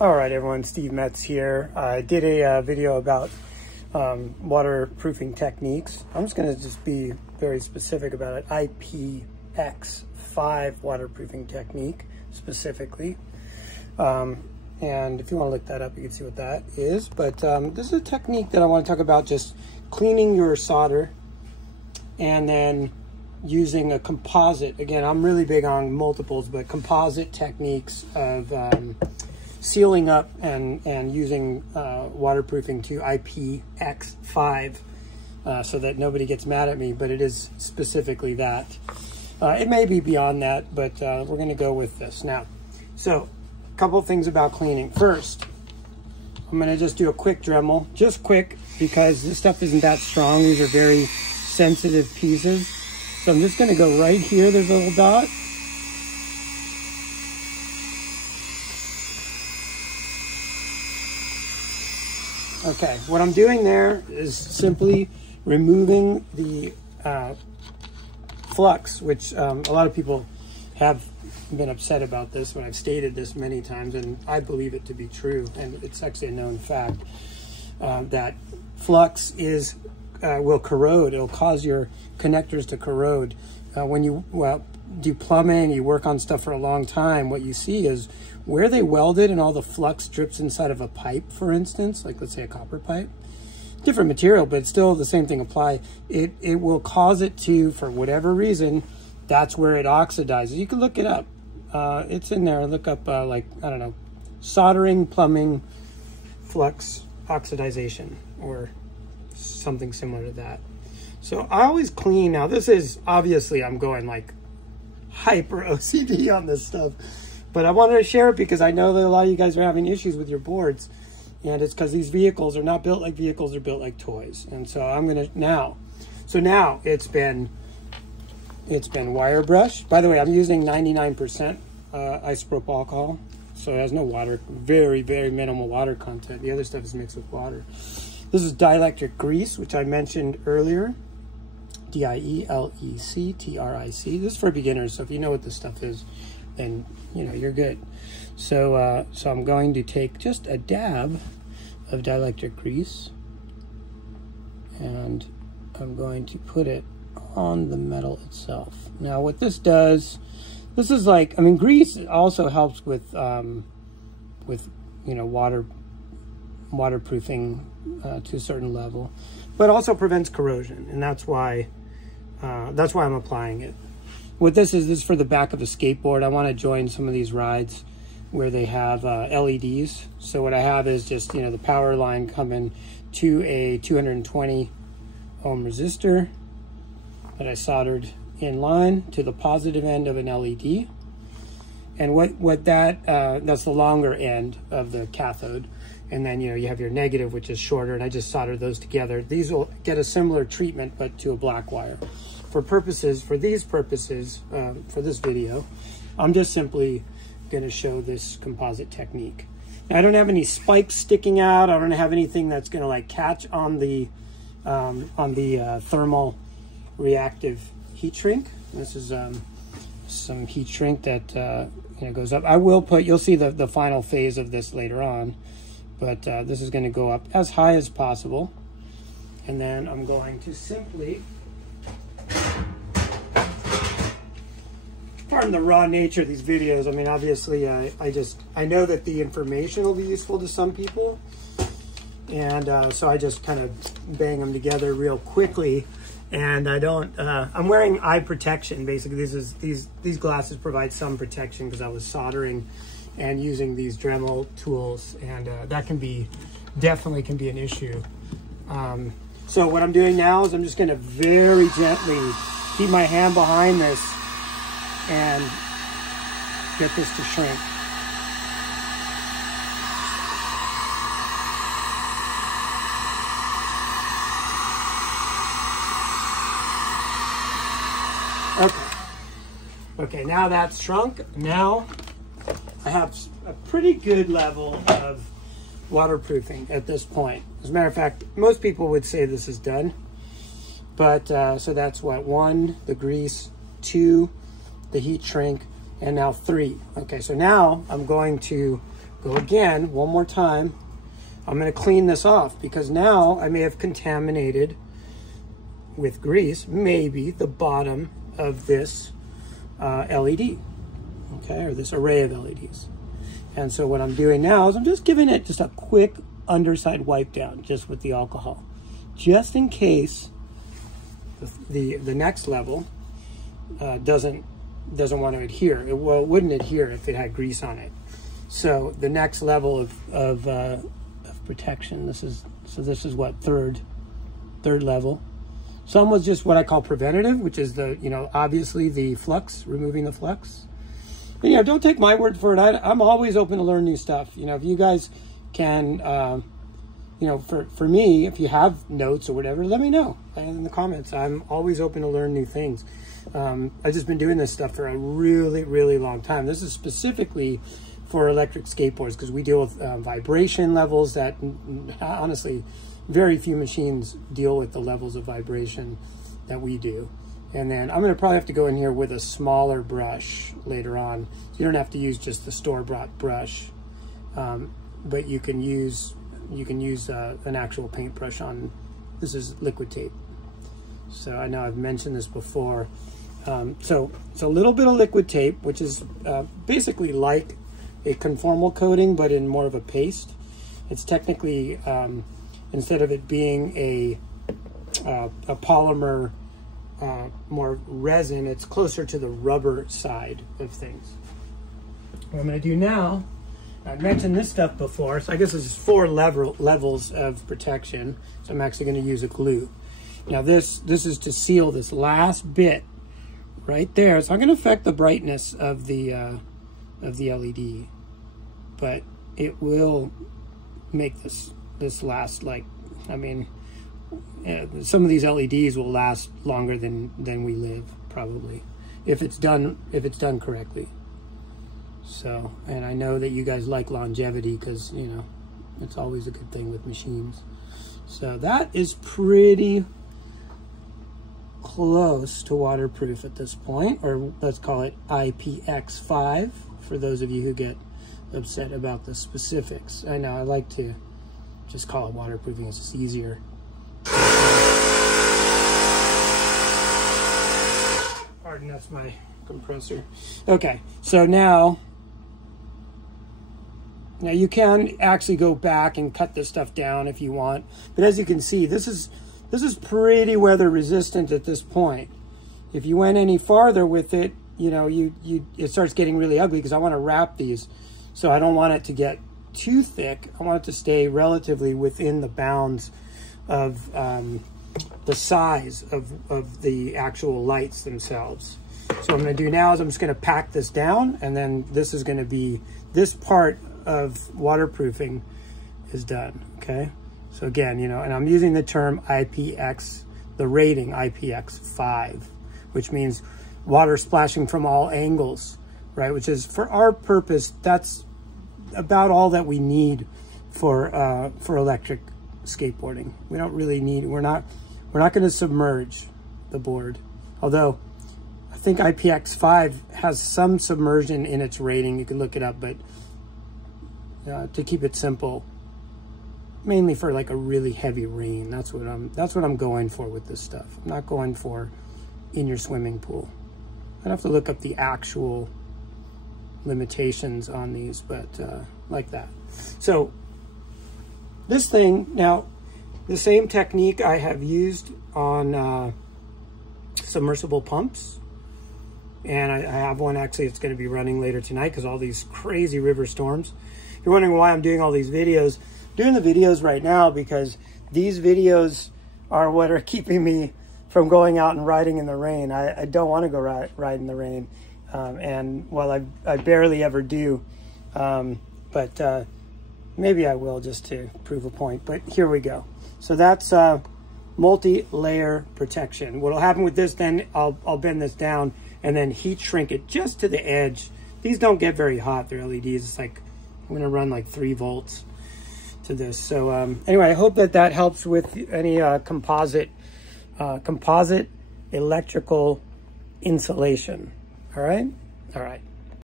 All right, everyone, Steve Metz here. I did a video about waterproofing techniques. I'm just going to be very specific about it. IPX 5 waterproofing technique specifically. And if you want to look that up, you can see what that is. But this is a technique that I want to talk about, just cleaning your solder and then using a composite. Again, I'm really big on multiples, but composite techniques of sealing up and using waterproofing to IPX 5 so that nobody gets mad at me, but it is specifically that. It may be beyond that, but we're going to go with this. Now, so a couple of things about cleaning. First, I'm going to just do a quick Dremel, just quick, because this stuff isn't that strong. These are very sensitive pieces. So I'm just going to go right here. There's a little dot. Okay, what I'm doing there is simply removing the flux, which a lot of people have been upset about this when I've stated this many times, and I believe it to be true, and it's actually a known fact, that flux will corrode. It'll cause your connectors to corrode. When you do plumbing, you work on stuff for a long time, what you see is where they welded and all the flux drips inside of a pipe, for instance, like let's say a copper pipe, different material, but still the same thing apply. It will cause it to, for whatever reason, that's where it oxidizes. You can look it up. It's in there. Look up like, I don't know, soldering, plumbing, flux oxidization, or something similar to that. So I always clean. Now this is, obviously I'm going like hyper OCD on this stuff, but I wanted to share it because I know that a lot of you guys are having issues with your boards, and it's because these vehicles are not built like vehicles, they're built like toys. And so I'm gonna now it's been wire brush. By the way, I'm using 99% isopropyl alcohol, so it has no water, very, very minimal water content. The other stuff is mixed with water. This is dielectric grease, which I mentioned earlier. D-I-E-L-E-C-T-R-I-C. This is for beginners, so if you know what this stuff is, then you know you're good. So so I'm going to take just a dab of dielectric grease, and I'm going to put it on the metal itself. Now what this does, this is like, I mean, grease also helps with you know, waterproofing to a certain level, but also prevents corrosion, and that's why I'm applying it. What this is for the back of a skateboard. I want to join some of these rides where they have LEDs. So what I have is just, you know, the power line coming to a 220 ohm resistor that I soldered in line to the positive end of an LED. And that's the longer end of the cathode. And then, you know, you have your negative, which is shorter, and I just soldered those together. These will get a similar treatment, but to a black wire. For these purposes, for this video, I'm just simply gonna show this composite technique. Now, I don't have any spikes sticking out. I don't have anything that's gonna like catch on the thermal reactive heat shrink. This is some heat shrink that you know, goes up. I will put, you'll see the final phase of this later on, but this is going to go up as high as possible, and then I'm going to simply, pardon the raw nature of these videos. I mean, obviously I know that the information will be useful to some people, and so I just kind of bang them together real quickly. And I don't, I'm wearing eye protection. Basically, these glasses provide some protection because I was soldering and using these Dremel tools, and that definitely can be an issue. So what I'm doing now is I'm just gonna very gently keep my hand behind this and get this to shrink. Okay, now that's shrunk. Now I have a pretty good level of waterproofing at this point. As a matter of fact, most people would say this is done. But so that's what, 1, the grease, 2, the heat shrink, and now 3. Okay, so now I'm going to go again one more time. I'm going to clean this off because now I may have contaminated with grease, maybe the bottom of this LED, okay, or this array of LEDs. And so what I'm doing now is I'm just giving it just a quick underside wipe down just with the alcohol, just in case the next level doesn't want to adhere. It wouldn't adhere if it had grease on it. So the next level of protection, this is what, third level. Some was just what I call preventative, which is the, obviously the flux, removing the flux. But, don't take my word for it. I'm always open to learn new stuff. If you guys can, for me, if you have notes or whatever, let me know in the comments. I'm always open to learn new things. I've just been doing this stuff for a really, really long time. This is specifically for electric skateboards because we deal with vibration levels that, honestly, very few machines deal with the levels of vibration that we do. And then I'm going to probably have to go in here with a smaller brush later on. So you don't have to use just the store-bought brush, but you can use an actual paintbrush on. This is liquid tape. So I know I've mentioned this before. So it's a little bit of liquid tape, which is basically like a conformal coating, but in more of a paste. It's technically, instead of it being a polymer, more resin, it's closer to the rubber side of things. What I'm going to do now, I mentioned this stuff before, so I guess this is 4 levels of protection. So I'm actually going to use a glue. Now this is to seal this last bit right there. It's not going to affect the brightness of the LED, but it will make this last, like, I mean, some of these LEDs will last longer than we live, probably, if it's done correctly. So, and I know that you guys like longevity because, it's always a good thing with machines. So that is pretty close to waterproof at this point, or let's call it IPX 5 for those of you who get upset about the specifics. I know I like to just call it waterproofing, it's just easier. Pardon, that's my compressor. Okay, so now you can actually go back and cut this stuff down if you want, but as you can see, this is pretty weather resistant at this point. If you went any farther with it, it starts getting really ugly because I want to wrap these, so I don't want it to get too thick. I want it to stay relatively within the bounds of the size of the actual lights themselves. So what I'm going to do now is I'm just going to pack this down, and then this is going to be, this part of waterproofing is done, okay? So again, and I'm using the term IPX, the rating IPX 5, which means water splashing from all angles, right? Which is, for our purpose, that's about all that we need for electric skateboarding. We don't really need, we're not going to submerge the board. Although I think IPX 5 has some submersion in its rating. You can look it up, but to keep it simple, mainly for like a really heavy rain, that's what I'm going for with this stuff. I'm not going for in your swimming pool. I'd have to look up the actual limitations on these, but like that. So this thing, now the same technique I have used on submersible pumps, and I have one actually it's going to be running later tonight because all these crazy river storms. You're wondering why I'm doing all these videos. I'm doing the videos right now because these videos are what are keeping me from going out and riding in the rain. I don't want to go ride in the rain, and well, I barely ever do, but maybe I will just to prove a point. But here we go. So that's multi-layer protection. What'll happen with this, then I'll bend this down and then heat shrink it just to the edge. These don't get very hot, they're LEDs. It's like, I'm gonna run like 3 volts to this. So anyway, I hope that helps with any composite electrical insulation. All right.